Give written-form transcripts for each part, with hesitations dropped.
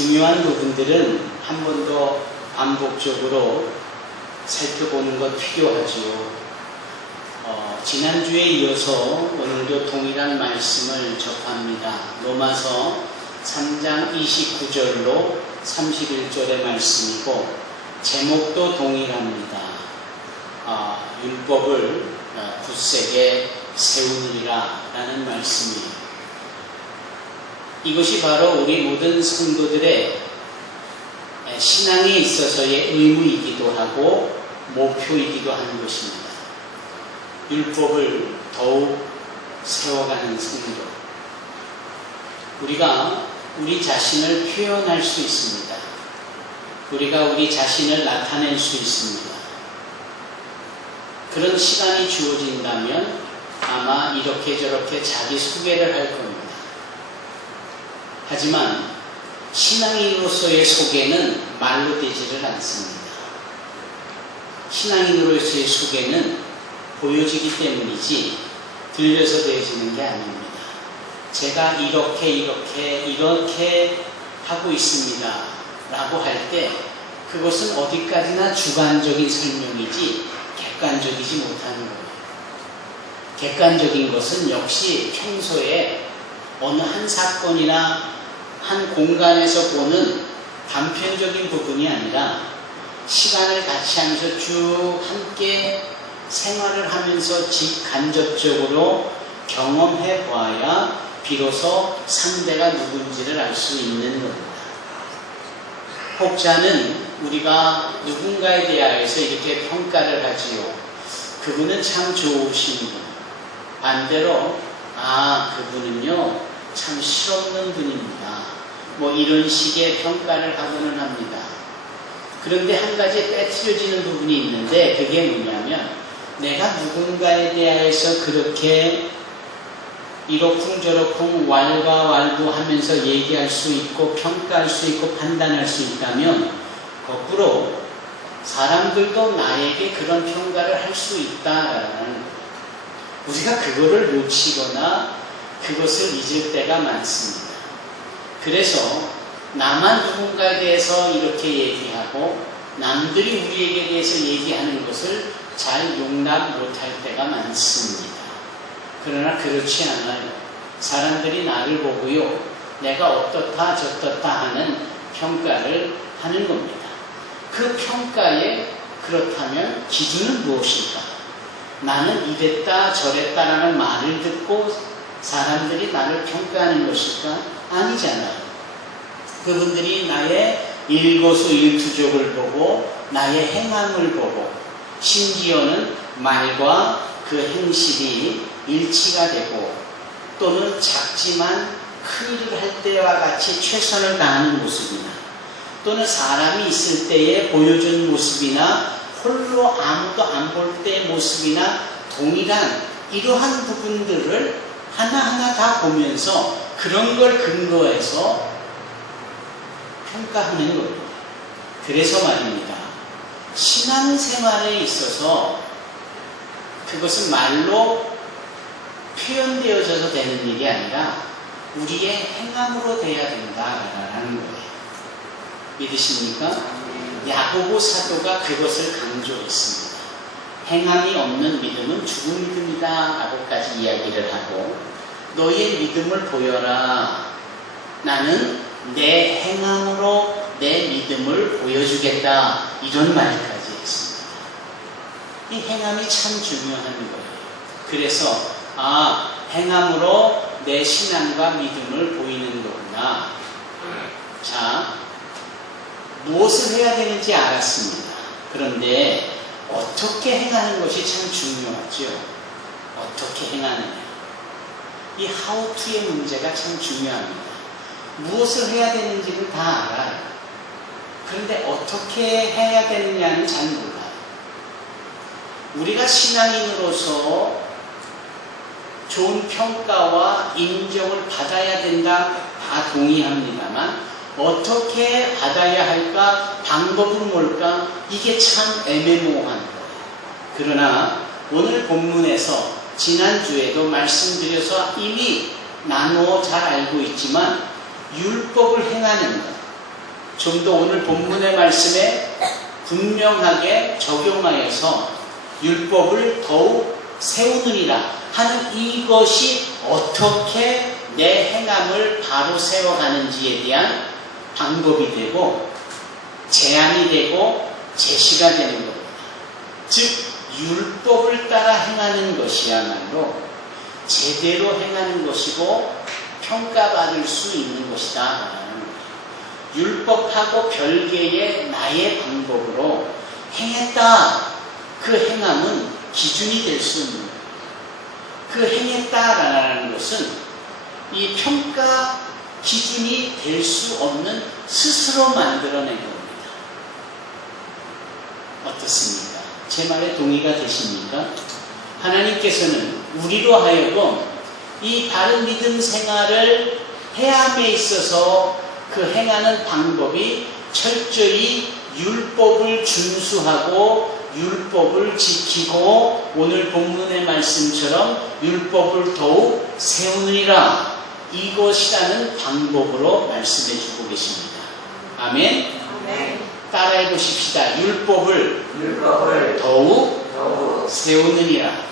중요한 부분들은 한 번 더 반복적으로 살펴보는 것 필요하지요. 지난주에 이어서 오늘도 동일한 말씀을 접합니다. 로마서 3장 29절로 31절의 말씀이고 제목도 동일합니다. 율법을 굳세게 세우느니라 라는 말씀이에요. 이것이 바로 우리 모든 성도들의 신앙에 있어서의 의무이기도 하고 목표이기도 하는 것입니다. 율법을 더욱 세워가는 성도. 우리가 우리 자신을 표현할 수 있습니다. 우리가 우리 자신을 나타낼 수 있습니다. 그런 시간이 주어진다면 아마 이렇게 저렇게 자기 소개를 할 겁니다. 하지만 신앙인으로서의 소개는 말로 되지를 않습니다. 신앙인으로서의 소개는 보여지기 때문이지 들려서 되어지는 게 아닙니다. 제가 이렇게 하고 있습니다 라고 할 때 그것은 어디까지나 주관적인 설명이지 객관적이지 못하는 거예요. 객관적인 것은 역시 평소에 어느 한 사건이나 한 공간에서 보는 단편적인 부분이 아니라 시간을 같이 하면서 쭉 함께 생활을 하면서 직간접적으로 경험해 보아야 비로소 상대가 누군지를 알 수 있는 겁니다. 혹자는 우리가 누군가에 대하여서 이렇게 평가를 하지요. 그분은 참 좋으신 분. 반대로 그분은요 참 실없는 분입니다. 뭐 이런 식의 평가를 하고는 합니다. 그런데 한 가지 빼트려지는 부분이 있는데 그게 뭐냐면 내가 누군가에 대해서 그렇게 이러쿵저러쿵 왈가왈부하면서 얘기할 수 있고 평가할 수 있고 판단할 수 있다면 거꾸로 사람들도 나에게 그런 평가를 할 수 있다라는 우리가 그거를 놓치거나 그것을 잊을 때가 많습니다. 그래서 나만 누군가에 대해서 이렇게 얘기하고 남들이 우리에게 대해서 얘기하는 것을 잘 용납 못할 때가 많습니다. 그러나 그렇지 않아요. 사람들이 나를 보고요 내가 어떻다 저떻다 하는 평가를 하는 겁니다. 그 평가에 그렇다면 기준은 무엇일까? 나는 이랬다 저랬다라는 말을 듣고 사람들이 나를 평가하는 것일까? 아니잖아요. 그분들이 나의 일거수일투족을 보고 나의 행함을 보고 심지어는 말과 그 행실이 일치가 되고 또는 작지만 큰 일을 할 때와 같이 최선을 다하는 모습이나 또는 사람이 있을 때에 보여준 모습이나 홀로 아무도 안 볼 때의 모습이나 동일한 이러한 부분들을 하나하나 다 보면서 그런 걸 근거해서 평가하는 겁니다. 그래서 말입니다. 신앙생활에 있어서 그것은 말로 표현되어져서 되는 일이 아니라 우리의 행함으로 돼야 된다라는 거예요. 믿으십니까? 야고보 사도가 그것을 강조했습니다. 행함이 없는 믿음은 죽은 믿음이다 라고까지 이야기를 하고 너의 믿음을 보여라. 나는 내 행함으로 내 믿음을 보여주겠다. 이런 말까지 했습니다. 이 행함이 참 중요한 거예요. 그래서 행함으로 내 신앙과 믿음을 보이는 거구나. 자, 무엇을 해야 되는지 알았습니다. 그런데 어떻게 행하는 것이 참 중요하죠. 어떻게 행하느냐. 이 how to의 문제가 참 중요합니다. 무엇을 해야 되는지는 다 알아요. 그런데 어떻게 해야 되느냐는 잘 몰라요. 우리가 신앙인으로서 좋은 평가와 인정을 받아야 된다 다 동의합니다만 어떻게 받아야 할까? 방법은 뭘까? 이게 참 애매모호한 거예요. 그러나 오늘 본문에서 지난주에도 말씀드려서 이미 나누어 잘 알고 있지만 율법을 행하는 것, 좀 더 오늘 본문의 말씀에 분명하게 적용하여서 율법을 더욱 세우느니라 하는 이것이 어떻게 내 행함을 바로 세워가는지에 대한 방법이 되고 제안이 되고 제시가 되는 겁니다. 즉 율법을 따라 행하는 것이야말로 제대로 행하는 것이고 평가받을 수 있는 것이다. 율법하고 별개의 나의 방법으로 행했다. 그 행함은 기준이 될 수 있는 거예요. 그 행했다라는 것은 이 평가 기준이 될 수 없는 스스로 만들어낸 겁니다. 어떻습니까? 제 말에 동의가 되십니까? 하나님께서는 우리로 하여금 이 바른 믿음 생활을 해함에 있어서 그 행하는 방법이 철저히 율법을 준수하고 율법을 지키고 오늘 본문의 말씀처럼 율법을 더욱 세우느니라 이것이라는 방법으로 말씀해 주고 계십니다. 아멘? 아멘. 따라해 보십시다. 율법을 더욱 세우느니라.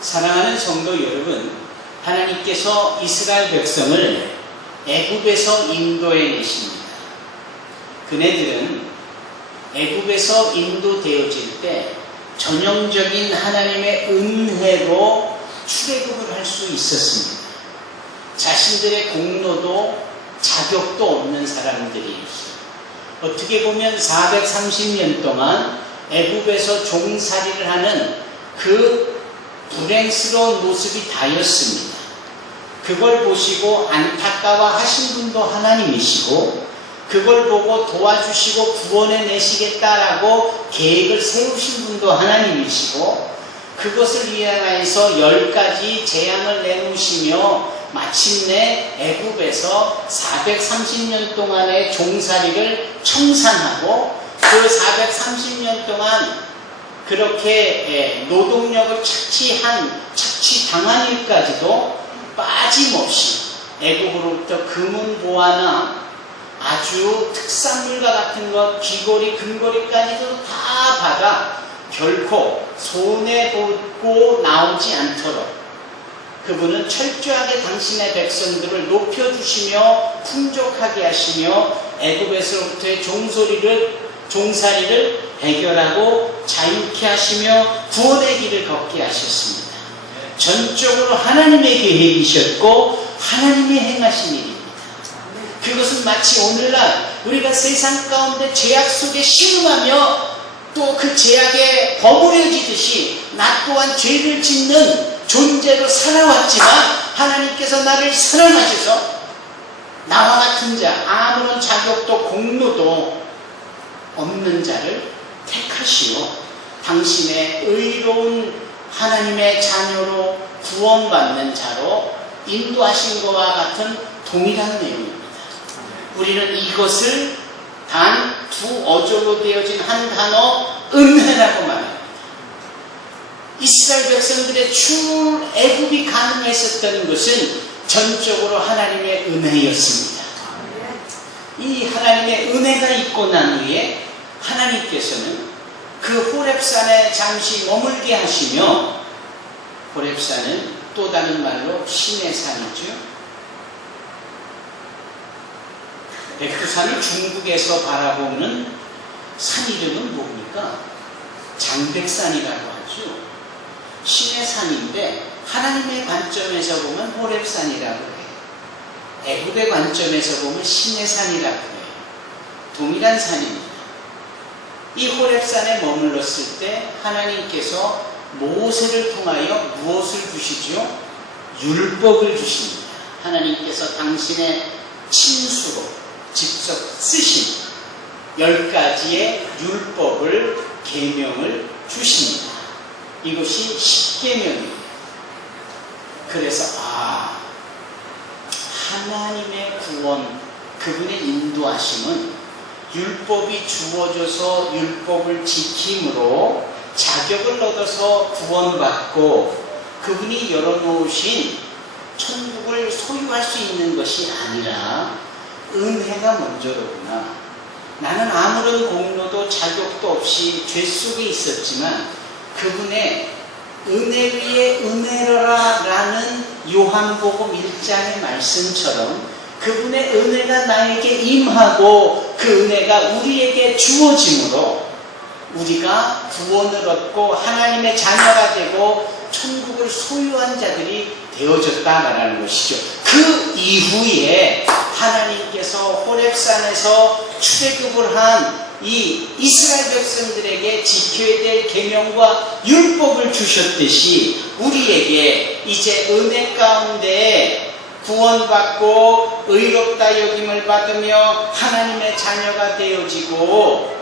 사랑하는 성도 여러분, 하나님께서 이스라엘 백성을 애굽에서 인도해 내십니다. 그네들은 애굽에서 인도되어질 때 전형적인 하나님의 은혜로 출애굽을 할 수 있었습니다. 자신들의 공로도 자격도 없는 사람들이었어요. 어떻게 보면 430년 동안 애굽에서 종살이를 하는 그 불행스러운 모습이 다였습니다. 그걸 보시고 안타까워하신 분도 하나님이시고 그걸 보고 도와주시고 구원해 내시겠다라고 계획을 세우신 분도 하나님이시고 그것을 위하여서 10가지 재앙을 내놓으시며 마침내 애굽에서 430년 동안의 종살이를 청산하고 그 430년 동안 그렇게 노동력을 착취당한 일까지도 빠짐없이 애굽으로부터 금은 보화나 아주 특산물과 같은 것, 귀걸이, 금걸이까지도 다 받아 결코 손해보고 나오지 않도록 그분은 철저하게 당신의 백성들을 높여주시며 풍족하게 하시며 애굽에서부터의 종살이를 해결하고 자유케 하시며 구원의 길을 걷게 하셨습니다. 전적으로 하나님의 계획이셨고 하나님의 행하신 일입니다. 그것은 마치 오늘날 우리가 세상 가운데 죄악 속에 신음하며 또 그 죄악에 버무려지듯이 나 또한 죄를 짓는 존재로 살아왔지만 하나님께서 나를 사랑하셔서 나와 같은 자, 아무런 자격도 공로도 없는 자를 택하시오 당신의 의로운 하나님의 자녀로 구원받는 자로 인도하신 것과 같은 동일한 내용입니다. 우리는 이것을 단 두 어조로 되어진 한 단어 은혜라고 말합니다. 이스라엘 백성들의 출애굽이 가능했었던 것은 전적으로 하나님의 은혜였습니다. 이 하나님의 은혜가 있고 난 후에 하나님께서는 그 호렙산에 잠시 머물게 하시며 호렙산은 또 다른 말로 신의 산이죠. 백두산을 중국에서 바라보는 산 이름은 뭡니까? 장백산이라고 하죠. 신의 산인데 하나님의 관점에서 보면 호렙산이라고 해요. 애굽의 관점에서 보면 신의 산이라고 해요. 동일한 산입니다. 이 호렙산에 머물렀을 때 하나님께서 모세를 통하여 무엇을 주시죠? 율법을 주십니다. 하나님께서 당신의 친수로 직접 쓰신 10가지의 율법을 계명을 주십니다. 이것이 십계명입니다. 그래서 하나님의 구원, 그분의 인도하심은 율법이 주어져서 율법을 지킴으로 자격을 얻어서 구원받고 그분이 열어놓으신 천국을 소유할 수 있는 것이 아니라 은혜가 먼저로구나. 나는 아무런 공로도 자격도 없이 죄 속에 있었지만 그분의 은혜 위에 은혜로라 라는 요한복음 1장의 말씀처럼 그분의 은혜가 나에게 임하고 그 은혜가 우리에게 주어짐으로 우리가 구원을 얻고 하나님의 자녀가 되고 천국을 소유한 자들이 되어졌다라는 것이죠. 그 이후에 하나님께서 호렙산에서 출애굽을 한 이 이스라엘 백성들에게 지켜야 될 계명과 율법을 주셨듯이 우리에게 이제 은혜 가운데 구원받고 의롭다 여김을 받으며 하나님의 자녀가 되어지고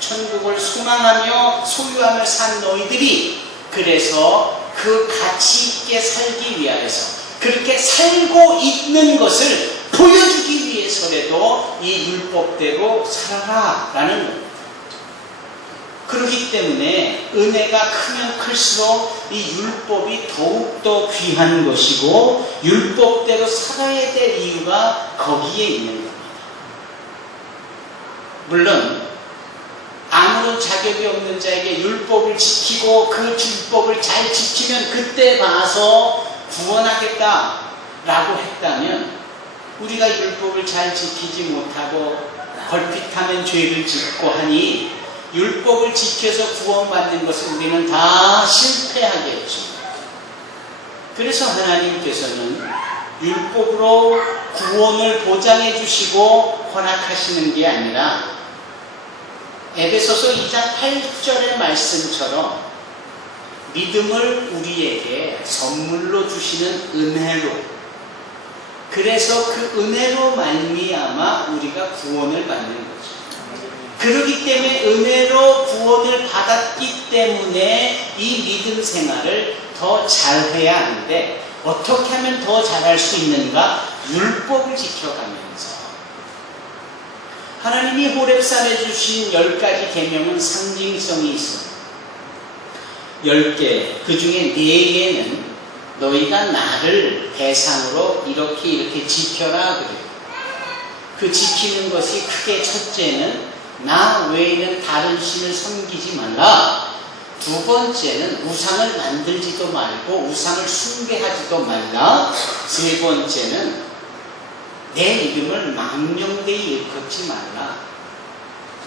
천국을 소망하며 소유함을 산 너희들이 그래서 그 가치 있게 살기 위하여서 그렇게 살고 있는 것을 보여주기 위해서라도 이 율법대로 살아라 라는 겁니다. 그렇기 때문에 은혜가 크면 클수록 이 율법이 더욱더 귀한 것이고 율법대로 살아야 될 이유가 거기에 있는 겁니다. 물론 아무런 자격이 없는 자에게 율법을 지키고 그 율법을 잘 지키면 그때 봐서 구원하겠다라고 했다면 우리가 율법을 잘 지키지 못하고 걸핏하면 죄를 짓고 하니 율법을 지켜서 구원받는 것을 우리는 다 실패하겠죠. 그래서 하나님께서는 율법으로 구원을 보장해 주시고 허락하시는 게 아니라 에베소서 2장 8절의 말씀처럼 믿음을 우리에게 선물로 주시는 은혜로 그래서 그 은혜로 말미암아 우리가 구원을 받는 거죠. 그렇기 때문에 은혜로 구원을 받았기 때문에 이 믿음 생활을 더 잘해야 하는데 어떻게 하면 더 잘할 수 있는가? 율법을 지켜가면서 하나님이 호렙산에 주신 10가지 계명은 상징성이 있습니다. 10개, 그 중에 4개는 너희가 나를 대상으로 이렇게 지켜라 그래요. 그 지키는 것이 크게 첫째는 나 외에는 다른 신을 섬기지 말라. 두 번째는 우상을 만들지도 말고 우상을 숭배하지도 말라. 세 번째는 내 이름을 망령되이 일컫지 말라.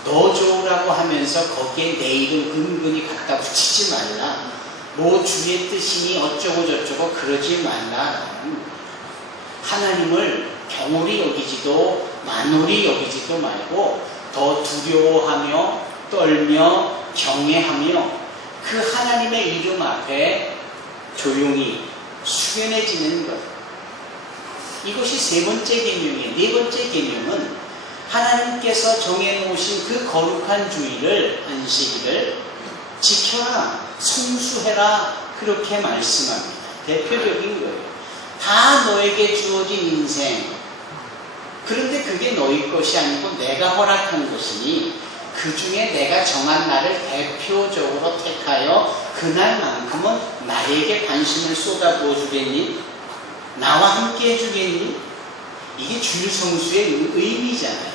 너 좋으라고 하면서 거기에 내 이름 근근히 갖다 붙이지 말라. 뭐 주의 뜻이니 어쩌고 저쩌고 그러지 말라. 하나님을 경홀히 여기지도 만홀히 여기지도 말고 더 두려워하며 떨며 경외하며 그 하나님의 이름 앞에 조용히 숙연해지는 것. 이것이 세 번째 계명이에요. 네 번째 계명은 하나님께서 정해놓으신 그 거룩한 주일을 안식일을 지켜라, 성수해라 그렇게 말씀합니다. 대표적인 거예요. 다 너에게 주어진 인생. 그런데 그게 너희 것이 아니고 내가 허락한 것이니 그 중에 내가 정한 날을 대표적으로 택하여 그날만큼은 나에게 관심을 쏟아부어 주겠니? 나와 함께 해주겠니? 이게 주일 성수의 의미잖아요.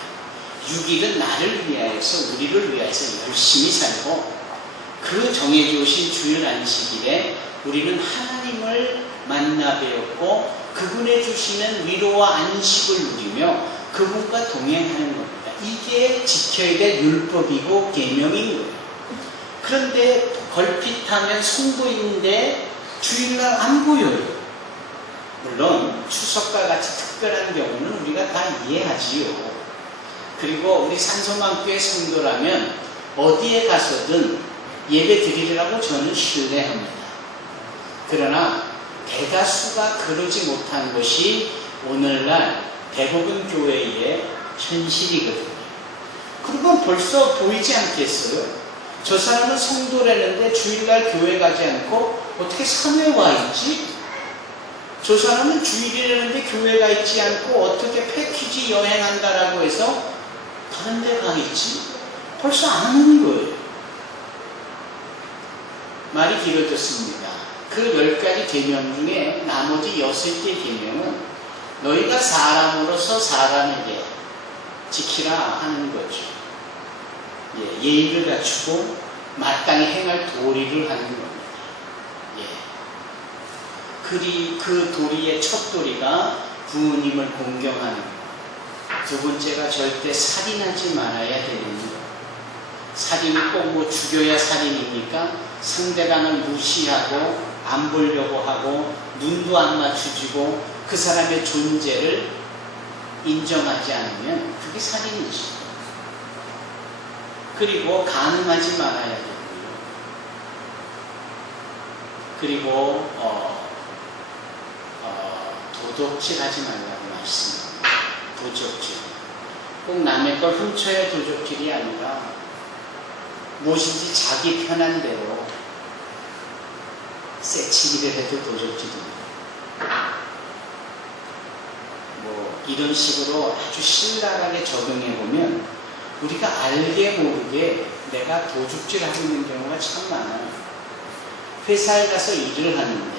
6일은 나를 위하여서 우리를 위하여서 열심히 살고 그 정해주신 주일 안식일에 우리는 하나님을 만나 배웠고 그분의 주시는 위로와 안식을 누리며 그분과 동행하는 겁니다. 이게 지켜야 될 율법이고 계명인 거예요. 그런데 걸핏하면 성도인데 주일날 안 보여요. 물론 추석과 같이 특별한 경우는 우리가 다 이해하지요. 그리고 우리 산소망교회 성도라면 어디에 가서든 예배 드리라고 저는 신뢰합니다. 그러나 대다수가 그러지 못한 것이 오늘날 대부분 교회의 현실이거든요. 그러면 벌써 보이지 않겠어요? 저 사람은 성도라는데 주일날 교회 가지 않고 어떻게 산에 와 있지? 저 사람은 주일이라는데 교회 가 있지 않고 어떻게 패키지 여행한다라고 해서 다른 데 가 있지? 벌써 아는 거예요. 말이 길어졌습니다. 그 10가지 계명 중에 나머지 6개 계명은 너희가 사람으로서 사람에게 지키라 하는 거죠. 예, 예의를 갖추고 마땅히 행할 도리를 하는 겁니다. 예. 그 도리의 첫 도리가 부모님을 공경하는 것. 두 번째가 절대 살인하지 말아야 되는 것. 살인이 꼭 뭐 죽여야 살인입니까? 상대방을 무시하고 안 보려고 하고 눈도 안 마주치고 그 사람의 존재를 인정하지 않으면 그게 살인이죠. 그리고 가늠하지 말아야 되고요. 그리고 도적질하지 말라고 말씀합니다. 도적질. 꼭 남의 걸 훔쳐야 도적질이 아니라 무엇인지 자기 편한 대로 새치기를 해도 도적질입니다. 뭐 이런 식으로 아주 신랄하게 적용해보면 우리가 알게 모르게 내가 도둑질하고 있는 경우가 참 많아요. 회사에 가서 일을 하는데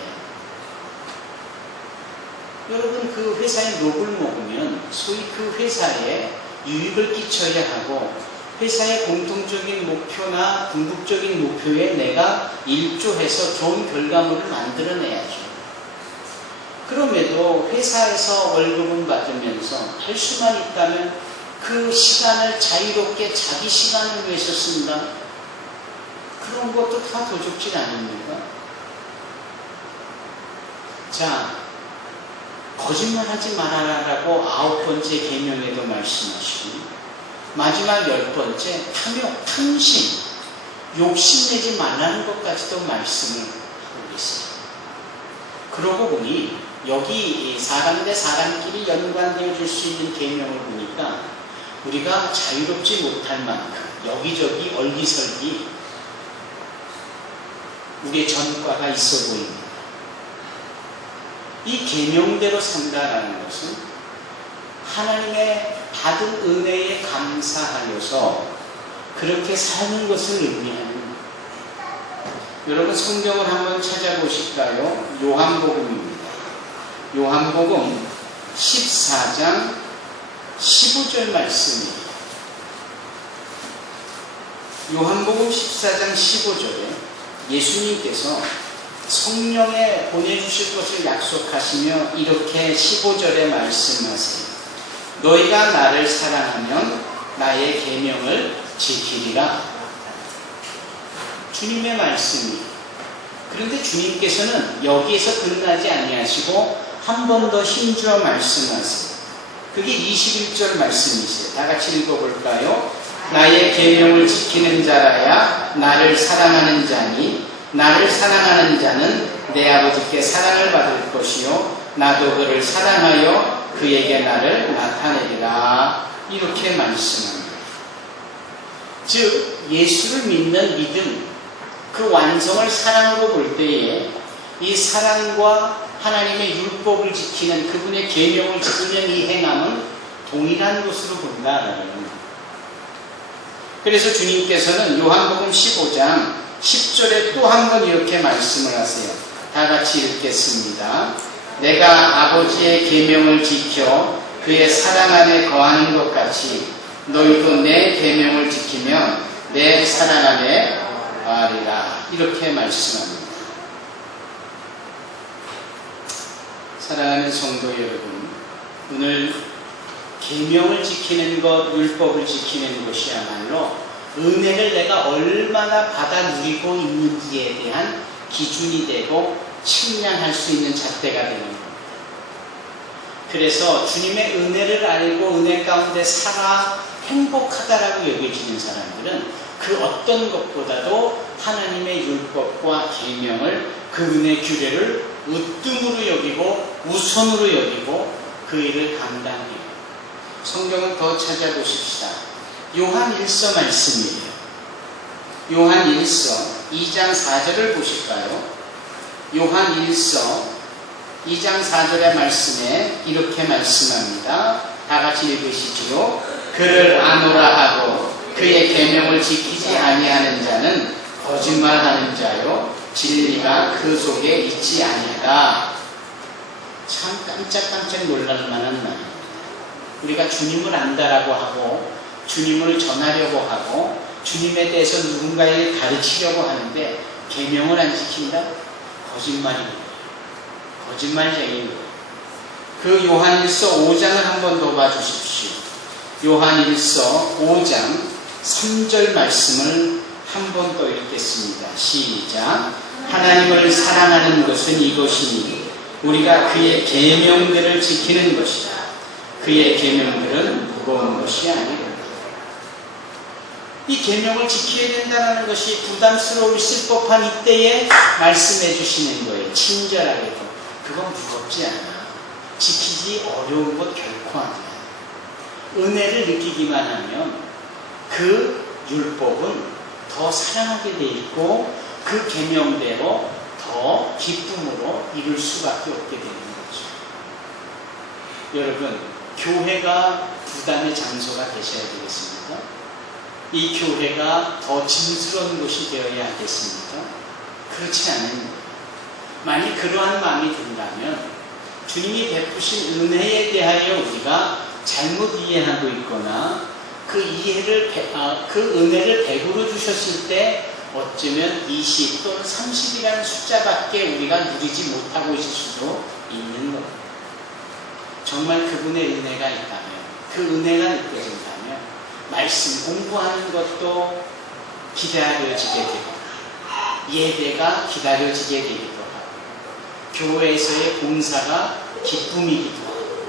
여러분 그 회사에 욕을 먹으면 소위 그 회사에 유익을 끼쳐야 하고 회사의 공통적인 목표나 궁극적인 목표에 내가 일조해서 좋은 결과물을 만들어내야죠. 그럼에도 회사에서 월급은 받으면서 할 수만 있다면 그 시간을 자유롭게 자기 시간을 위해서 쓴다. 그런 것도 다 도둑질 아닙니까? 자, 거짓말하지 말아라라고 9번째 계명에도 말씀하시고 마지막 10번째 탐욕, 탐심, 욕심내지 말라는 것까지도 말씀을 하고 계세요. 그러고 보니 여기 사람 대 사람끼리 연관되어질 수 있는 계명을 보니까 우리가 자유롭지 못할 만큼 여기저기 얼기설기 우리의 전과가 있어 보입니다. 이 계명대로 산다라는 것은 하나님의 받은 은혜에 감사하여서 그렇게 사는 것을 의미합니다. 여러분 성경을 한번 찾아보실까요? 요한복음입니다. 요한복음 14장 15절 말씀입니다. 요한복음 14장 15절에 예수님께서 성령에 보내주실 것을 약속하시며 이렇게 15절에 말씀하세요. 너희가 나를 사랑하면 나의 계명을 지키리라. 주님의 말씀이. 그런데 주님께서는 여기에서 끝나지 아니하시고 한 번 더 힘주어 말씀하세요. 그게 21절 말씀이세요. 다 같이 읽어볼까요? 나의 계명을 지키는 자라야 나를 사랑하는 자니 나를 사랑하는 자는 내 아버지께 사랑을 받을 것이요 나도 그를 사랑하여 그에게 나를 나타내리라. 이렇게 말씀합니다. 즉 예수를 믿는 믿음, 그 완성을 사랑으로 볼 때에 이 사랑과 하나님의 율법을 지키는 그분의 계명을 지키는 이 행함은 동일한 것으로 본다라는 겁니다. 그래서 주님께서는 요한복음 15장 10절에 또 한 번 이렇게 말씀을 하세요. 다 같이 읽겠습니다. 내가 아버지의 계명을 지켜 그의 사랑 안에 거하는 것 같이 너희도 내 계명을 지키면 내 사랑 안에 거하리라. 이렇게 말씀합니다. 사랑하는 성도 여러분, 오늘 계명을 지키는 것, 율법을 지키는 것이야말로 은혜를 내가 얼마나 받아 누리고 있는지에 대한 기준이 되고 측량할 수 있는 잣대가 되는 겁니다. 그래서 주님의 은혜를 알고 은혜 가운데 살아 행복하다라고 여겨지는 사람들은 그 어떤 것보다도 하나님의 율법과 계명을 그 은혜 규례를 으뜸으로 여기고 우선으로 여기고 그 일을 감당해요. 성경을 더 찾아보십시다. 요한 1서 말씀이에요. 요한 1서 2장 4절을 보실까요? 요한 1서 2장 4절의 말씀에 이렇게 말씀합니다. 다 같이 읽으시지요. 그를 아노라 하고 그의 계명을 지키지 아니하는 자는 거짓말하는 자요 진리가 그 속에 있지 아니하다. 참 깜짝깜짝 놀랄 만한 우리가 주님을 안다라고 하고 주님을 전하려고 하고 주님에 대해서 누군가에게 가르치려고 하는데 계명을 안 지킨다? 거짓말입니다. 거짓말쟁이인 거예요. 그 요한일서 5장을 한 번 더 봐주십시오. 요한일서 5장 3절 말씀을 한 번 더 읽겠습니다. 시작. 하나님을 사랑하는 것은 이것이니 우리가 그의 계명들을 지키는 것이다. 그의 계명들은 무거운 것이 아니라 이 계명을 지켜야 된다는 것이 부담스러우실 법한 이때에 말씀해 주시는 거예요. 친절하게도. 그건 무겁지 않아. 지키기 어려운 것 결코 아니야. 은혜를 느끼기만 하면 그 율법은 더 사랑하게 돼 있고 그 계명대로 더 기쁨으로 이룰 수밖에 없게 되는 거죠. 여러분, 교회가 부담의 장소가 되셔야 되겠습니까? 이 교회가 더 진스러운 곳이 되어야 하겠습니까? 그렇지 않습니다. 만약 그러한 마음이 든다면 주님이 베푸신 은혜에 대하여 우리가 잘못 이해하고 있거나 그 은혜를 100으로 주셨을 때 어쩌면 20 또는 30이라는 숫자밖에 우리가 누리지 못하고 있을 수도 있는 겁니다. 정말 그분의 은혜가 있다면, 그 은혜가 느껴진다면 말씀 공부하는 것도 기다려지게 되고 예배가 기다려지게 되기도 하고 교회에서의 봉사가 기쁨이기도 하고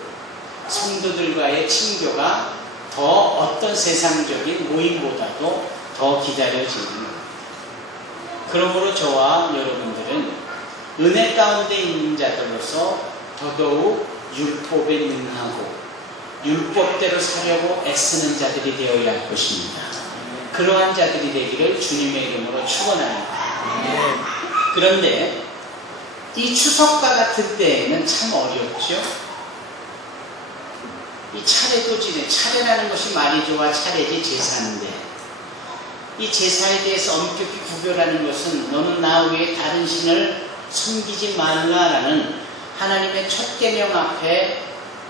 성도들과의 친교가 더 어떤 세상적인 모임보다도 더 기다려지는 겁니다. 그러므로 저와 여러분들은 은혜 가운데 있는 자들로서 더더욱 율법에 능하고 율법대로 살려고 애쓰는 자들이 되어야 할 것입니다. 그러한 자들이 되기를 주님의 이름으로 축원합니다. 그런데 이 추석과 같은 때에는 참 어렵죠. 이 차례도 차례라는 것이 말이 좋아 차례지 제사인데 이 제사에 대해서 엄격히 구별하는 것은 너는 나 외에 다른 신을 섬기지 말라라는 하나님의 첫 계명 앞에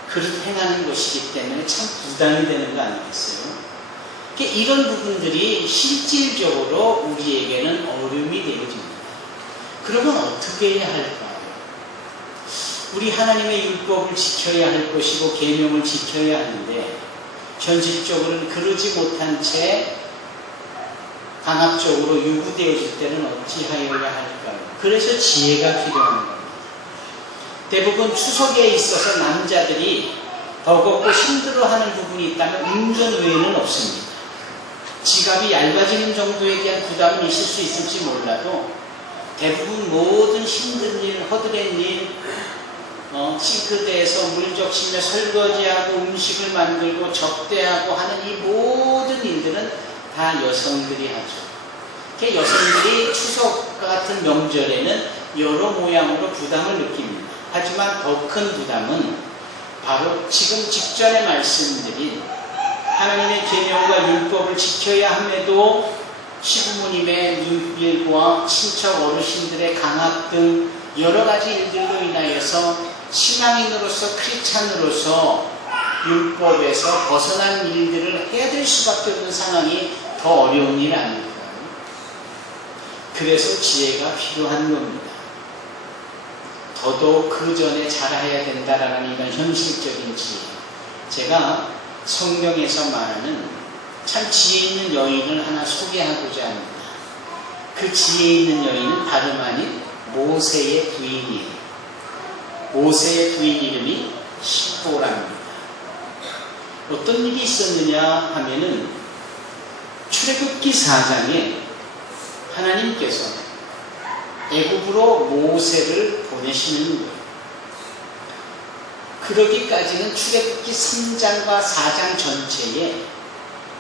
그릇 행하는 것이기 때문에 참 부담이 되는 거 아니겠어요? 이런 부분들이 실질적으로 우리에게는 어려움이 되어집니다. 그러면 어떻게 해야 할까요? 우리 하나님의 율법을 지켜야 할 것이고 계명을 지켜야 하는데 현실적으로는 그러지 못한 채 강압적으로 요구되어질 때는 어찌하여야 할까요? 그래서 지혜가 필요한 겁니다. 대부분 추석에 있어서 남자들이 버겁고 힘들어하는 부분이 있다면 운전 외에는 없습니다. 지갑이 얇아지는 정도에 대한 부담은 있을 수 있을지 몰라도 대부분 모든 힘든 일, 허드렛 일, 싱크대에서 물 적시며 설거지하고 음식을 만들고 접대하고 하는 이 모든 일들은 다 여성들이 하죠. 여성들이 추석 같은 명절에는 여러 모양으로 부담을 느낍니다. 하지만 더 큰 부담은 바로 지금 직전에 말씀드린 하나님의 계명과 율법을 지켜야 함에도 시부모님의 눈길과 친척 어르신들의 강압 등 여러 가지 일들로 인하여서 신앙인으로서 크리스찬으로서 율법에서 벗어난 일들을 해야 될 수밖에 없는 상황이 더 어려운 일 아닐까요? 그래서 지혜가 필요한 겁니다. 더더욱 그 전에 잘해야 된다라는 이런 현실적인 지혜. 제가 성경에서 말하는 참 지혜 있는 여인을 하나 소개하고자 합니다. 그 지혜 있는 여인은 다름 아닌 모세의 부인이에요. 모세의 부인 이름이 시보라입니다. 어떤 일이 있었느냐 하면은 출애굽기 4장에 하나님께서 애굽으로 모세를 보내시는 거예요. 그러기까지는 출애굽기 3장과 4장 전체에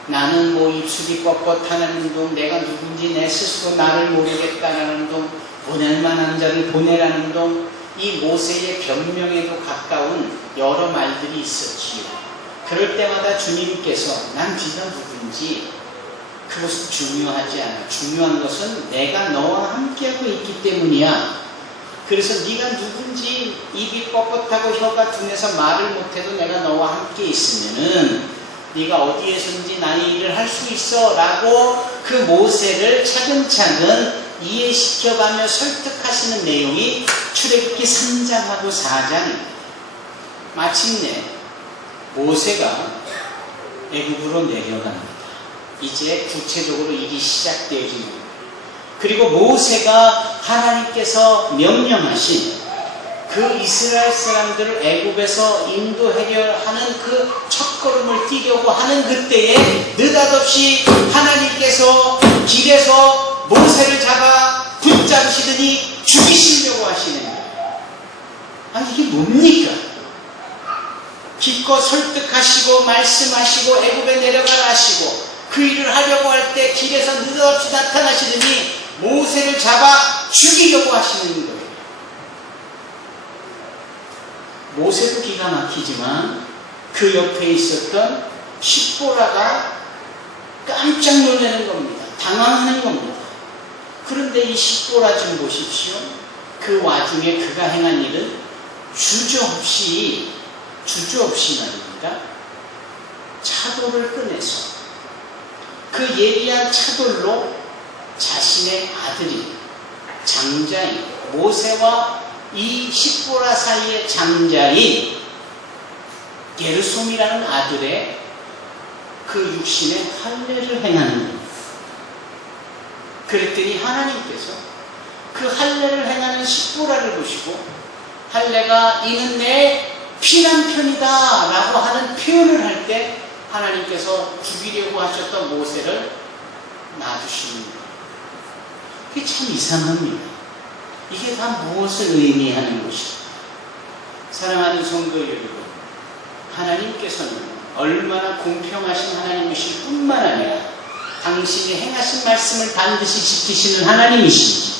나는 뭐 입술이 뻣뻣하는 둥, 내가 누군지 내 스스로 나를 모르겠다라는 둥, 보낼 만한 자를 보내라는 둥, 이 모세의 변명에도 가까운 여러 말들이 있었지요. 그럴 때마다 주님께서 난 네가 누군지 그것은 중요하지 않아. 중요한 것은 내가 너와 함께하고 있기 때문이야. 그래서 네가 누군지 입이 뻣뻣하고 혀가 둔해서 말을 못해도 내가 너와 함께 있으면은 네가 어디에서든지 나의 일을 할 수 있어 라고 그 모세를 차근차근 이해시켜가며 설득하시는 내용이 출애굽기 3장하고 4장입니다. 마침내 모세가 애굽으로 내려갑니다. 이제 구체적으로 일이 시작되어진 겁니다. 그리고 모세가 하나님께서 명령하신 그 이스라엘 사람들을 애굽에서 인도하려 하는 그 첫걸음을 뛰려고 하는 그때에 느닷없이 하나님께서 길에서 모세를 잡아 붙잡으시더니 죽이시려고 하시는 거예요. 아니 이게 뭡니까? 기껏 설득하시고 말씀하시고 애굽에 내려가라 하시고 그 일을 하려고 할 때 길에서 느닷없이 나타나시더니 모세를 잡아 죽이려고 하시는 거예요. 모세도 기가 막히지만 그 옆에 있었던 십보라가 깜짝 놀라는 겁니다. 당황하는 겁니다. 그런데 이 십보라 좀 보십시오. 그 와중에 그가 행한 일은 주저없이 말입니다. 차돌을 꺼내서 그 예리한 차돌로 자신의 아들이 장자인 모세와 이 십보라 사이의 장자인 게르솜이라는 아들의 그 육신의 할례를 행하는 겁니다. 그랬더니 하나님께서 그 할례를 행하는 십보라를 보시고 할례가 이는 내 피난편이다 라고 하는 표현을 할 때 하나님께서 죽이려고 하셨던 모세를 놔두시는 거예요. 그게 참 이상합니다. 이게 다 무엇을 의미하는 것일까? 사랑하는 성도 여러분, 하나님께서는 얼마나 공평하신 하나님이실 뿐만 아니라 당신이 행하신 말씀을 반드시 지키시는 하나님이신지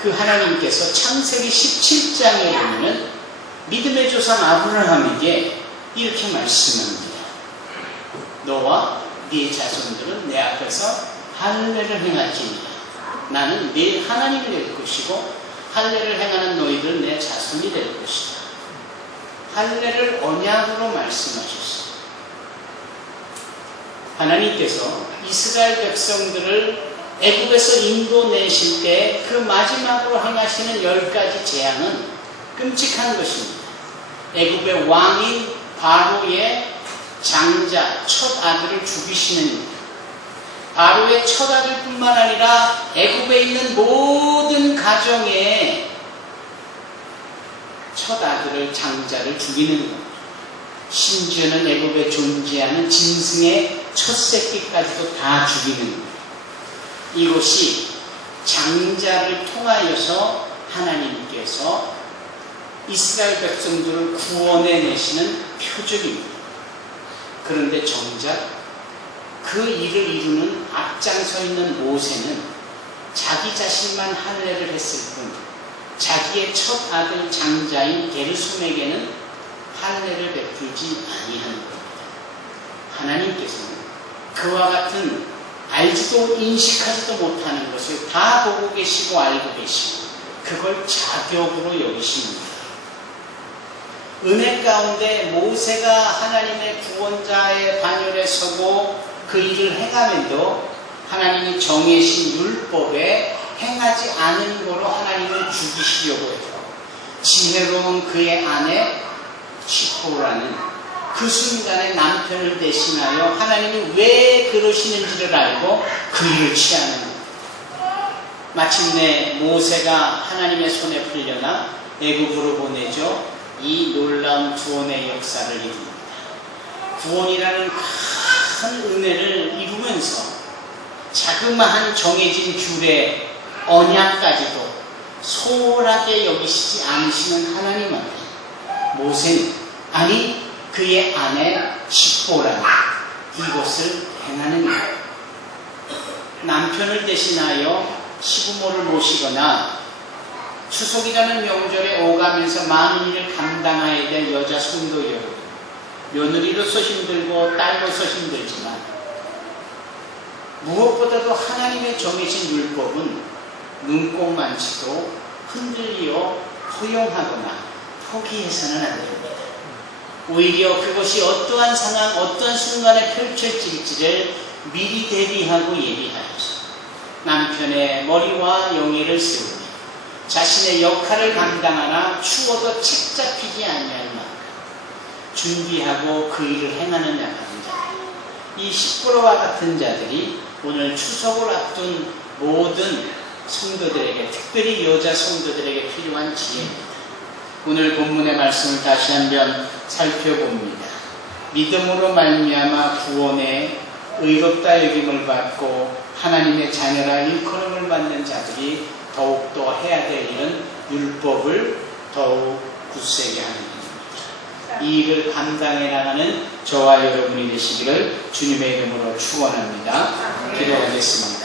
그 하나님께서 창세기 17장에 보면 믿음의 조상 아브라함에게 이렇게 말씀합니다. 너와 네 자손들은 내 앞에서 할례를 행할지니라. 나는 네 하나님이 될 것이고 할례를 행하는 너희들 내 자손이 될 것이다. 할례를 언약으로 말씀하셨어요. 하나님께서 이스라엘 백성들을 애굽에서 인도내실 때 그 마지막으로 행하시는 10가지 재앙은 끔찍한 것입니다. 애굽의 왕인 바로의 장자 첫 아들을 죽이시는 것. 바로의 첫 아들뿐만 아니라 애굽에 있는 모든 가정의 첫 아들을 장자를 죽이는 것. 심지어는 애굽에 존재하는 짐승의 첫 새끼까지도 다 죽이는 것. 이것이 장자를 통하여서 하나님께서 이스라엘 백성들을 구원해 내시는 표적입니다. 그런데 정작 그 일을 이루는 앞장서 있는 모세는 자기 자신만 할례를 했을 뿐 자기의 첫 아들 장자인 게르솜에게는 할례를 베풀지 아니하는 겁니다. 하나님께서는 그와 같은 알지도 인식하지도 못하는 것을 다 보고 계시고 알고 계시고 그걸 자격으로 여기십니다. 은혜 가운데 모세가 하나님의 구원자의 반열에 서고 그 일을 행하면도 하나님이 정해신 율법에 행하지 않은 거로 하나님을 죽이시려고 해요. 지혜로운 그의 아내 십보라는 그 순간에 남편을 대신하여 하나님이 왜 그러시는지를 알고 그 일을 취하는 거예요. 마침내 모세가 하나님의 손에 풀려나 애굽으로 보내죠. 이 놀라운 구원의 역사를 이룹니다. 구원이라는 큰 은혜를 이루면서 자그마한 정해진 규례, 언약까지도 소홀하게 여기시지 않으시는 하나님 앞에 모세는 아니 그의 아내 십보라는 이것을 행하는 거예요. 남편을 대신하여 시부모를 모시거나 추석이라는 명절에 오가면서 많은 일을 감당해야 될 여자 성도 여러분, 며느리로서 힘들고 딸로서 힘들지만 무엇보다도 하나님의 정해진 율법은 눈꼽만치도 흔들리어 허용하거나 포기해서는 안 됩니다. 오히려 그것이 어떠한 상황, 어떠한 순간에 펼쳐질지를 미리 대비하고 예비하여서 남편의 머리와 영예를 세우며 자신의 역할을 감당하나 추워도 책 잡히지 아니할 만큼 준비하고 그 일을 행하는 자들, 이 10%와 같은 자들이 오늘 추석을 앞둔 모든 성도들에게, 특별히 여자 성도들에게 필요한 지혜입니다. 오늘 본문의 말씀을 다시 한번 살펴봅니다. 믿음으로 말미암아 구원의 의롭다 여김을 받고 하나님의 자녀라 일컬음을 받는 자들이 더욱더 해야 될 일은 율법을 더욱 굳세게 하는 일입니다. 이 일을 감당해 나가는 저와 여러분이 되시기를 주님의 이름으로 축원합니다. 기도하겠습니다.